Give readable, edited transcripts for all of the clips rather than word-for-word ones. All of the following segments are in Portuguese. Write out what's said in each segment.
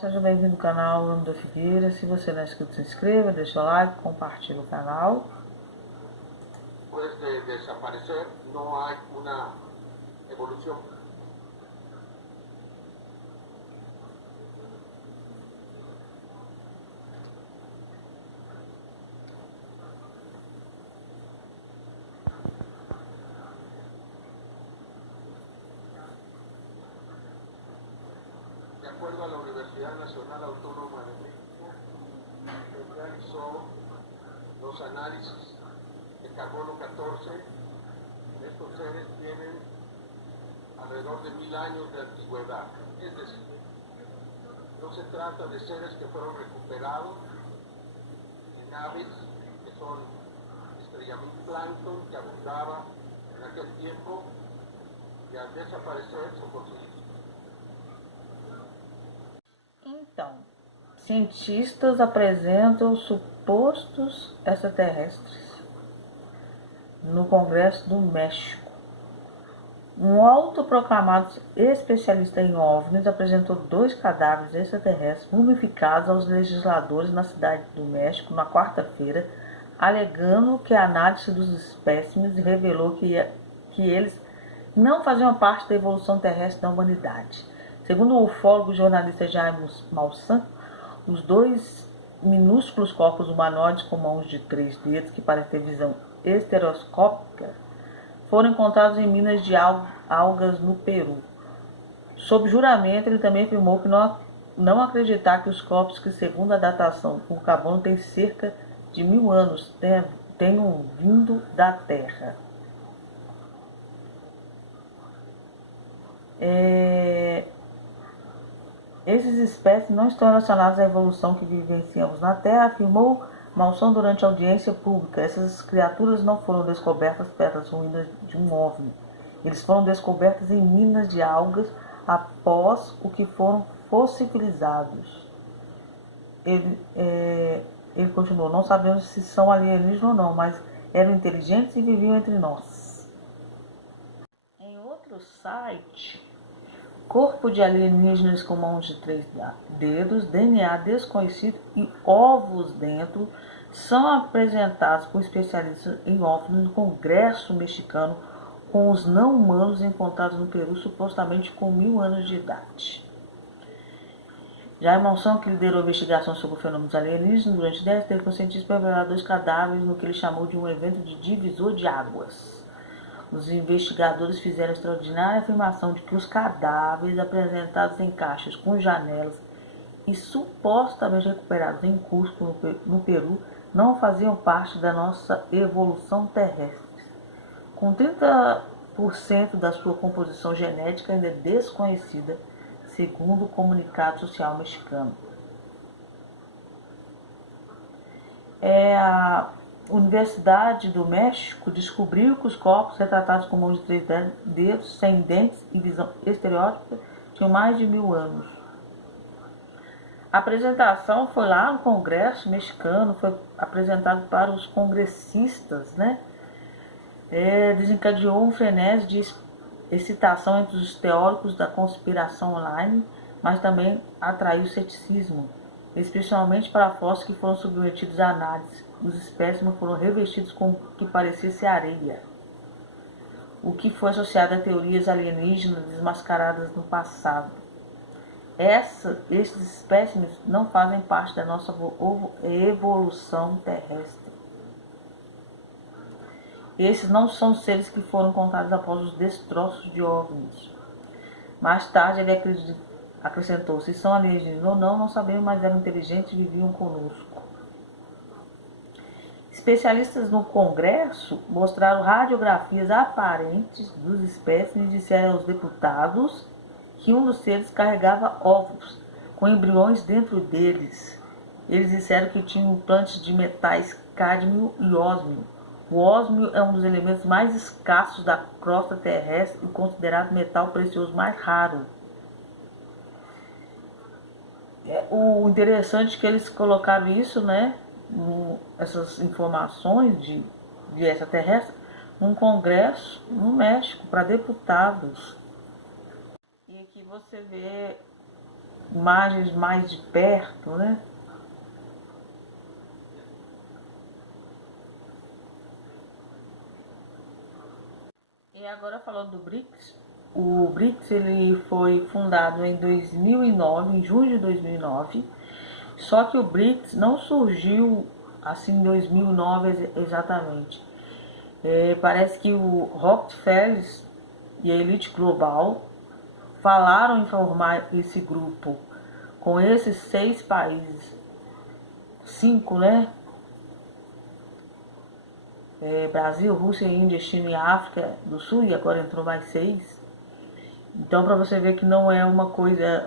Seja bem-vindo ao canal Bruno da Figueira. Se você não é inscrito, se inscreva, deixa o like, compartilha o canal. Después de desaparecer no hay una evolución. De acuerdo a la Universidad Nacional Autónoma de México, se realizó los análisis de carbono 14. Estos seres tienen alrededor de 1000 años de antigüedad. Es decir, no se trata de seres que fueron recuperados en aves que son estrellamínplancton que abundaba en aquel tiempo y al desaparecer son conseguidos. Então, cientistas apresentam supostos extraterrestres no Congresso do México. Um autoproclamado especialista em OVNIs apresentou 2 cadáveres extraterrestres mumificados aos legisladores na cidade do México na quarta-feira, alegando que a análise dos espécimes revelou que eles não faziam parte da evolução terrestre da humanidade. Segundo o ufólogo jornalista Jaime Maussan, os 2 minúsculos corpos humanoides com mãos de 3 dedos que parecem ter visão estereoscópica foram encontrados em minas de algas no Peru. Sob juramento, ele também afirmou que não acreditar que os corpos que, segundo a datação por carbono, têm cerca de 1000 anos, tenham vindo da Terra. Esses espécies não estão relacionados à evolução que vivenciamos na Terra, afirmou Maussan durante a audiência pública. Essas criaturas não foram descobertas perto das ruínas de um OVNI. Eles foram descobertos em minas de algas após o que foram fossilizados. Ele continuou: não sabemos se são alienígenas ou não, mas eram inteligentes e viviam entre nós. Em outro site, corpo de alienígenas com mãos de 3 dedos, DNA desconhecido e ovos dentro são apresentados por especialistas em OVNIs no Congresso mexicano, com os não humanos encontrados no Peru supostamente com 1000 anos de idade. Jaime Maussan, que liderou a investigação sobre o fenômeno dos alienígenas durante 10 anos, teve com cientistas para revelar 2 cadáveres no que ele chamou de um evento de divisor de águas. Os investigadores fizeram a extraordinária afirmação de que os cadáveres apresentados em caixas com janelas e supostamente recuperados em Cusco, no Peru, não faziam parte da nossa evolução terrestre. Com 30% da sua composição genética ainda desconhecida, segundo o comunicado social mexicano. A Universidade do México descobriu que os corpos retratados com mãos de 3 dedos, sem dentes e visão estereótipa tinham mais de 1000 anos. A apresentação foi lá no Congresso mexicano, foi apresentado para os congressistas, desencadeou um frenesi de excitação entre os teóricos da conspiração online, mas também atraiu ceticismo, especialmente para fósseis que foram submetidos à análise. Os espécimes foram revestidos com o que parecia ser areia, o que foi associado a teorias alienígenas desmascaradas no passado. Esses espécimes não fazem parte da nossa evolução terrestre. Esses não são seres que foram encontrados após os destroços de OVNIs. Mais tarde ele acrescentou: se são alienígenas ou não sabemos, mas eram inteligentes e viviam conosco. Especialistas no Congresso mostraram radiografias aparentes dos espécimes e disseram aos deputados que um dos seres carregava ovos com embriões dentro deles. Eles disseram que tinham implantes de metais cádmio e ósmio. O ósmio é um dos elementos mais escassos da crosta terrestre e considerado metal precioso mais raro. O interessante é que eles colocaram isso, essas informações de extraterrestre, num congresso no México para deputados. E aqui você vê imagens mais de perto, né? E agora falando do BRICS, o BRICS ele foi fundado em 2009, em junho de 2009, só que o BRICS não surgiu assim em 2009 exatamente. Parece que o Rockefeller e a elite global falaram em formar esse grupo com esses 6 países, 5, né? Brasil, Rússia, Índia, China e África do Sul, e agora entrou mais 6. Então, para você ver que não é uma coisa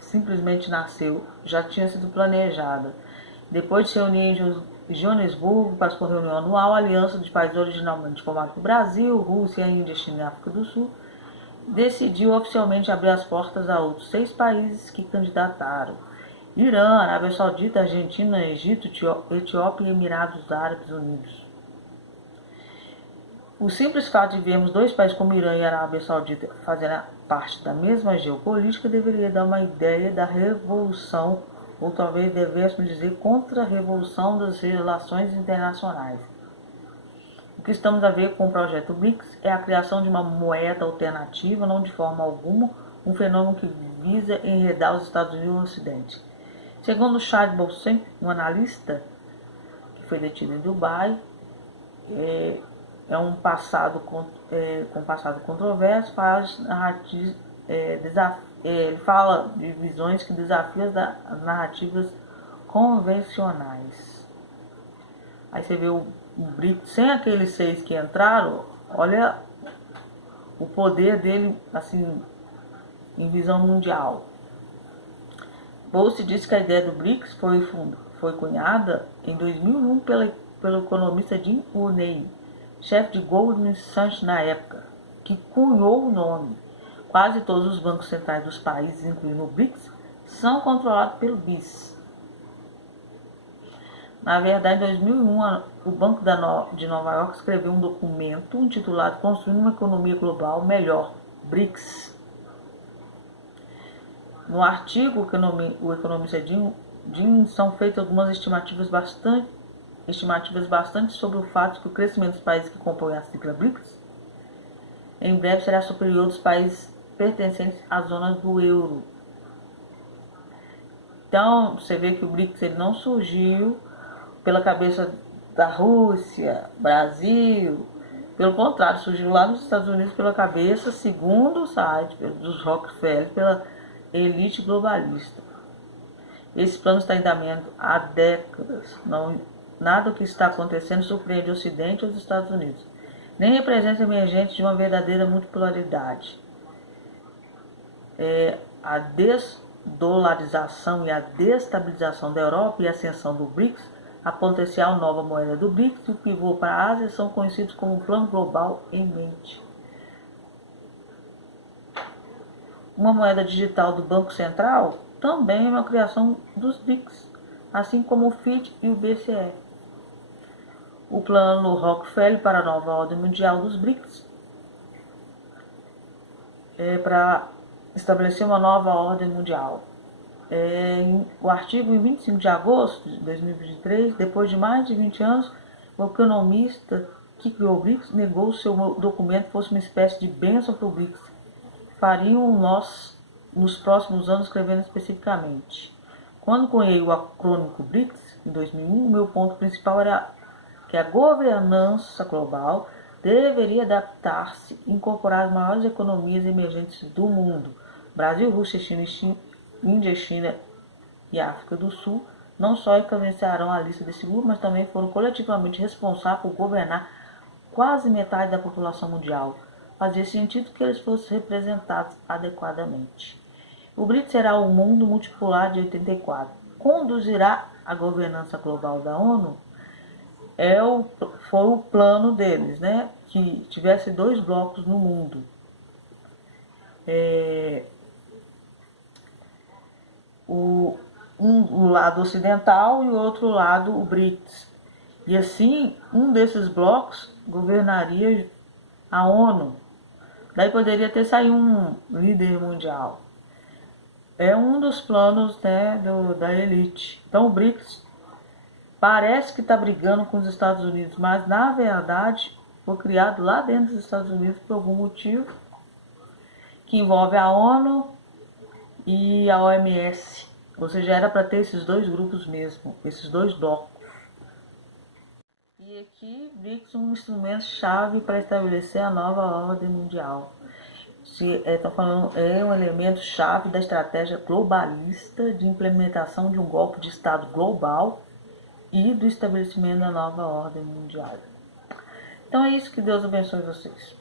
simplesmente nasceu, já tinha sido planejada. Depois de se unir em Joanesburgo para sua reunião anual, a aliança dos países originalmente formados por Brasil, Rússia, Índia, China e África do Sul decidiu oficialmente abrir as portas a outros 6 países que candidataram: Irã, Arábia Saudita, Argentina, Egito, Etiópia e Emirados Árabes Unidos. O simples fato de vermos 2 países como Irã e Arábia Saudita fazerem parte da mesma geopolítica deveria dar uma ideia da revolução, ou talvez devêssemos dizer contra-revolução das relações internacionais. O que estamos a ver com o projeto BRICS é a criação de uma moeda alternativa, não de forma alguma um fenômeno que visa enredar os Estados Unidos no Ocidente. Segundo Chad Boussin, um analista que foi detido em Dubai, um passado com passado controverso, ele fala de visões que desafiam as narrativas convencionais. Aí você vê o BRICS, sem aqueles 6 que entraram, olha o poder dele assim em visão mundial. Bolse disse que a ideia do BRICS foi cunhada em 2001 pelo economista Jim Rooney, chefe de Goldman Sachs na época, que cunhou o nome. Quase todos os bancos centrais dos países, incluindo o BRICS, são controlados pelo BIS. Na verdade, em 2001, o Banco de Nova York escreveu um documento intitulado Construindo uma Economia Global Melhor, BRICS. No artigo, o economista Jim são feitas algumas estimativas bastante sobre o fato que o crescimento dos países que compõem a sigla BRICS em breve será superior dos países pertencentes à zona do euro. Então, você vê que o BRICS ele não surgiu pela cabeça da Rússia, Brasil. Pelo contrário, surgiu lá nos Estados Unidos pela cabeça, segundo o site dos Rockefeller, pela elite globalista. Esse plano está em andamento há décadas. Nada do que está acontecendo surpreende o Ocidente ou os Estados Unidos, nem representa emergente de uma verdadeira multipolaridade. A desdolarização e a destabilização da Europa e a ascensão do BRICS, a potencial nova moeda do BRICS e o pivô para a Ásia são conhecidos como Plano Global em mente. Uma moeda digital do Banco Central também é uma criação dos BRICS, assim como o FIT e o BCE. O plano Rockefeller para a nova ordem mundial dos BRICS para estabelecer uma nova ordem mundial. O artigo em 25 de agosto de 2023, depois de mais de 20 anos, o economista que criou o BRICS negou que seu documento fosse uma espécie de bênção para o BRICS. Fariam nós nos próximos anos, escrevendo especificamente. Quando cunhei o acrônico BRICS, em 2001, o meu ponto principal era que a governança global deveria adaptar-se e incorporar as maiores economias emergentes do mundo. Brasil, Rússia, Índia, China e África do Sul não só encabeçaram a lista desse grupo, mas também foram coletivamente responsáveis por governar quase metade da população mundial. Fazia sentido que eles fossem representados adequadamente. O BRICS será o mundo multipolar de 84. Conduzirá a governança global da ONU? Foi o plano deles, né? Que tivesse 2 blocos no mundo. Um lado ocidental e o outro lado o BRICS. E assim, um desses blocos governaria a ONU. Daí poderia ter saído um líder mundial. é um dos planos, né, da elite. Então o BRICS parece que está brigando com os Estados Unidos, mas na verdade foi criado lá dentro dos Estados Unidos por algum motivo que envolve a ONU e a OMS. Ou seja, era para ter esses dois grupos mesmo, esses dois blocos. E aqui, BRICS um instrumento-chave para estabelecer a nova ordem mundial. Estão falando, é um elemento-chave da estratégia globalista de implementação de um golpe de Estado global e do estabelecimento da nova ordem mundial. Então é isso, que Deus abençoe vocês.